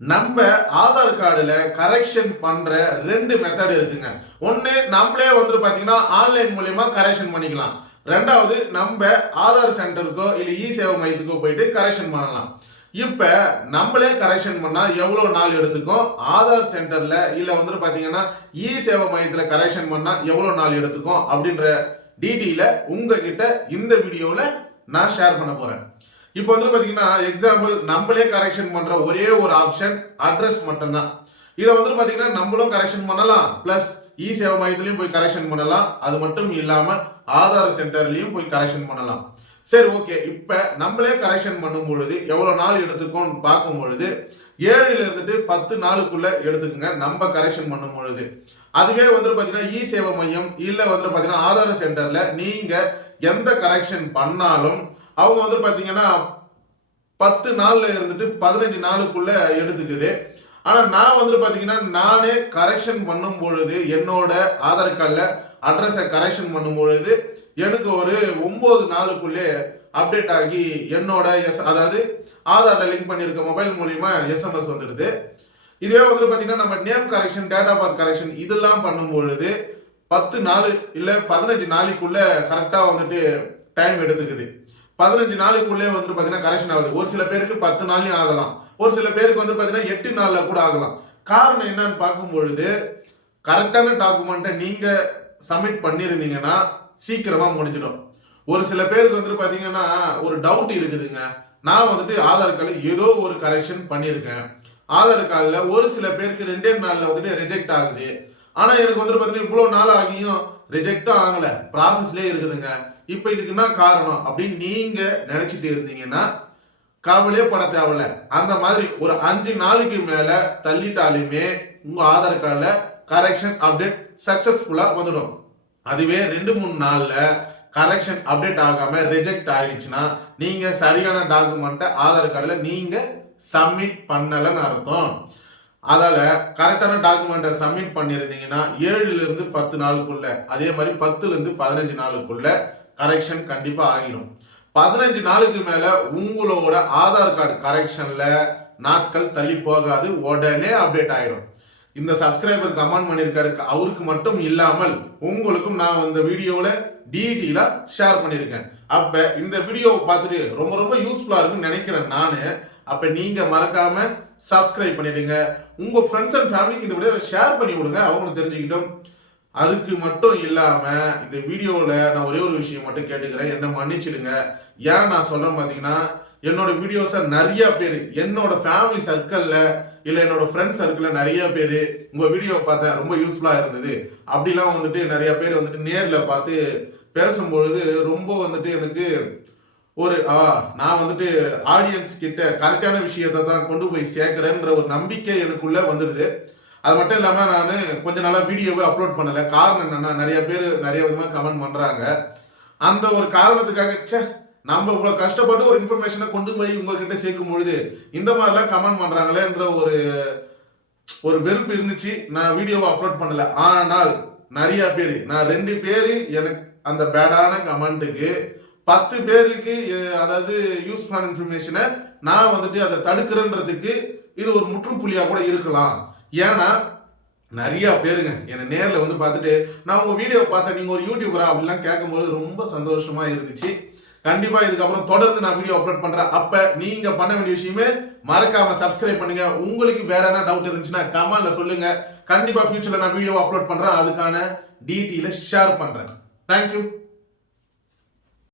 நம்ம ஆதார் கார்டுல கரெக்ஷன் பண்ற ரெண்டு மெத்தட் இருக்குங்க. ஒன்னு நம்மளே பாத்தீங்கன்னா ஆன்லைன் மூலியமா கரெக்ஷன் பண்ணிக்கலாம். ரெண்டாவது நம்ம ஆதார் சென்டருக்கோ இல்ல இ சேவை மையத்துக்கோ போயிட்டு கரெக்ஷன் பண்ணலாம். இப்ப நம்மளே கரெக்ஷன் பண்ணா எவ்வளவு நாள் எடுத்துக்கும், ஆதார் சென்டர்ல இல்ல பாத்தீங்கன்னா இ சேவை மையத்துல கரெக்ஷன் பண்ணா எவ்வளவு நாள் எடுத்துக்கும் அப்படின்ற டீட்டெயில உங்ககிட்ட இந்த வீடியோல நான் ஷேர் பண்ண போறேன். இப்போ பாத்தீங்கன்னா எக்ஸாம்பிள் நம்மளே கரெக்ஷன் பண்ற ஒரே ஒரு ஆப்ஷன் அட்ரஸ் மட்டும்தான். இதை பாத்தீங்கன்னா நம்மளும் கரெக்ஷன் பண்ணலாம், பிளஸ் இ சேவை மையத்திலையும் போய் கரெக்ஷன் பண்ணலாம். அது மட்டும் இல்லாம ஆதார் சென்டர்லயும் போய் கரெக்ஷன் பண்ணலாம். சரி, ஓகே. இப்ப நம்மளே கரெக்ஷன் பண்ணும் பொழுது எவ்வளவு நாள் எடுத்துக்கும் பார்க்கும் பொழுது 7ல இருந்துட்டு 10 நாளுக்குள்ள எடுத்துக்குங்க நம்ம கரெக்ஷன் பண்ணும் பொழுது. அதுவே பாத்தீங்கன்னா இ சேவை மையம் இல்ல பாத்தீங்கன்னா ஆதார் சென்டர்ல நீங்க எந்த கரெக்ஷன் பண்ணாலும் அவங்க பாத்தீங்கன்னா 10 நாள்ல இருந்துட்டு 15 நாளுக்குள்ள எடுத்துக்குது. ஆனா நான் பாத்தீங்கன்னா நானே கரெக்ஷன் பண்ணும் பொழுது என்னோட ஆதார் கார்டுல அட்ரஸை கரெக்ஷன் பண்ணும் பொழுது எனக்கு ஒரு 9 நாளுக்குள்ளே அப்டேட் ஆகி என்னோட அதாவது ஆதார்ல லிங்க் பண்ணிருக்க மொபைல் மூலியமா எஸ்எம்எஸ் வந்துடுது. இதுவே பாத்தீங்கன்னா நம்ம name correction, date of birth correction இதெல்லாம் பண்ணும் பொழுது 10 நாள் இல்ல 15 நாளைக்குள்ள கரெக்டா டைம் எடுத்துக்குது. 15 நாளுக்குள்ளே பாத்தீங்கன்னா கரெக்ஷன் ஆகுது. ஒரு சில பேருக்கு 10 நாள்லயும் ஆகலாம், ஒரு சில பேருக்கு பாத்தீங்கன்னா 8 நாள்ல கூட ஆகலாம். காரணம் என்னன்னு பார்க்கும் பொழுது கரெக்டான டாக்குமெண்ட்டை நீங்க சப்மிட் பண்ணிருந்தீங்கன்னா சீக்கிரமா முடிஞ்சிடும். ஒரு சில பேருக்கு பாத்தீங்கன்னா ஒரு டவுட் இருக்குதுங்க. நான் ஆதார் கார்டில் ஏதோ ஒரு கரெக்ஷன் பண்ணியிருக்கேன். ஆதார் கார்டில் ஒரு சில பேருக்கு 2 நாள்ல ரிஜெக்ட் ஆகுது. ஆனா எனக்கு பாத்தீங்கன்னா இவ்வளவு நாள் ஆகியும் ரிஜெக்டும் ஆகல, ப்ராசஸ்லயே இருக்குதுங்க. இப்ப இதுக்கு என்ன காரணம் அப்படின்னு நீங்க நினைச்சிட்டு இருந்தீங்கன்னா கவலையே பட தேவையில்ல. அந்த மாதிரி ஒரு 5 நாளுக்கு மேல தள்ளிட்டாலுமே உங்க ஆதார் கார்டுல கரெக்ஷன் அப்டேட் சக்சஸ்ஃபுல்லா வந்துடும். அதுவே 2-3 நாள்ல கரெக்ஷன் அப்டேட் ஆகாம ரிஜெக்ட் ஆயிடுச்சுன்னா நீங்க சரியான டாக்குமெண்ட்டை ஆதார் கார்டுல நீங்க சப்மிட் பண்ணலன்னு அர்த்தம். அதால கரெக்டான டாக்குமெண்ட்டை சப்மிட் பண்ணிருந்தீங்கன்னா 7ல இருந்து 10 நாளுக்குள்ள, அதே மாதிரி 10ல இருந்து 15 நாளுக்குள்ள கரெக்ஷன் கண்டிப்பா ஆகிடும். 15 நாளுக்கு மேல உங்களோட ஆதார் கார்டு கரெக்ஷன்ல நாட்கள் தள்ளி போகாது, உடனே அப்டேட் ஆயிடும். இந்த சப்ஸ்கிரைபர் கமெண்ட் பண்ணிருக்காரு, அவருக்கு மட்டும் இல்லாமல் உங்களுக்கும் நான் இந்த வீடியோல டீட்டெயிலா ஷேர் பண்ணிருக்கேன். அப்ப இந்த வீடியோவை பார்த்துட்டு ரொம்ப ரொம்ப யூஸ்ஃபுல்லா இருக்குன்னு நினைக்கிறேன் நானு. அப்ப நீங்க மறக்காம சப்ஸ்கிரைப் பண்ணிடுங்க. உங்க ஃப்ரெண்ட்ஸ் அண்ட் ஃபேமிலிக்கு இந்த வீடியோவை ஷேர் பண்ணி விடுங்க, அவங்களும் தெரிஞ்சுக்கிட்டோம். அதுக்கு மட்டும் இல்லாம இந்த வீடியோல நான் ஒரே ஒரு விஷயம் மட்டும் கேட்டுக்கிறேன், என்ன மன்னிச்சிடுங்க. ஏன் நான் சொல்றேன் பாத்தீங்கன்னா என்னோட வீடியோஸை நிறைய பேர் என்னோட ஃபேமிலி சர்க்கிள்ல இல்ல என்னோட ஃப்ரெண்ட் சர்க்கிள்ல நிறைய பேர் உங்க வீடியோவை பார்த்தேன், ரொம்ப யூஸ்ஃபுல்லா இருந்தது அப்படிலாம் நிறைய பேர் நேர்ல பார்த்து பேசும்பொழுது ரொம்ப எனக்கு ஒரு நான் ஆடியன்ஸ் கிட்ட கரெக்டான விஷயத்தை தான் கொண்டு போய் சேர்க்கிறேன்ற ஒரு நம்பிக்கை எனக்குள்ள வந்துடுது. அது மட்டும் இல்லாம நான் கொஞ்ச நாளா வீடியோவை அப்லோட் பண்ணல. காரணம் என்னன்னா நிறைய பேர் நிறைய விதமா கமெண்ட் பண்றாங்க. அந்த ஒரு காரணத்துக்காக நம்ம இவ்வளவு கஷ்டப்பட்டு ஒரு இன்ஃபர்மேஷனை கொண்டு போய் உங்ககிட்ட சேர்க்கும் பொழுது இந்த மாதிரிலாம் கமெண்ட் பண்றாங்களேன்ற ஒரு வெறுப்பு இருந்துச்சு. நான் வீடியோவை அப்லோட் பண்ணல. ஆனால் நிறைய பேர், நான் 2 பேரு எனக்கு அந்த பேடான கமெண்ட்டுக்கு 10 பேருக்கு அதாவது யூஸ்ஃபுல்லான இன்ஃபர்மேஷனை நான் அதை தடுக்கிறேன்றதுக்கு இது ஒரு முற்றுப்புள்ளியா கூட இருக்கலாம். ஏன்னா நிறைய பேருங்க என்னை நேரில் பார்த்துட்டு நான் உங்க வீடியோ பார்த்தேன், நீங்க ஒரு யூடியூபரா அப்படிலாம் கேட்கும்போது ரொம்ப சந்தோஷமா இருந்துச்சு. கண்டிப்பா இதுக்கப்புறம் தொடர்ந்து நான் வீடியோ அப்லோட் பண்றேன். அப்ப நீங்க பண்ண வேண்டிய விஷயமே மறக்காம சப்ஸ்கிரைப் பண்ணுங்க. உங்களுக்கு வேற என்ன டவுட் இருந்துச்சுன்னா கமெண்ட்ல சொல்லுங்க. கண்டிப்பா ஃபியூச்சர்ல நான் வீடியோ அப்லோட் பண்றேன், அதுக்கான டீட்டெயிலை ஷேர் பண்றேன். தேங்க்யூ.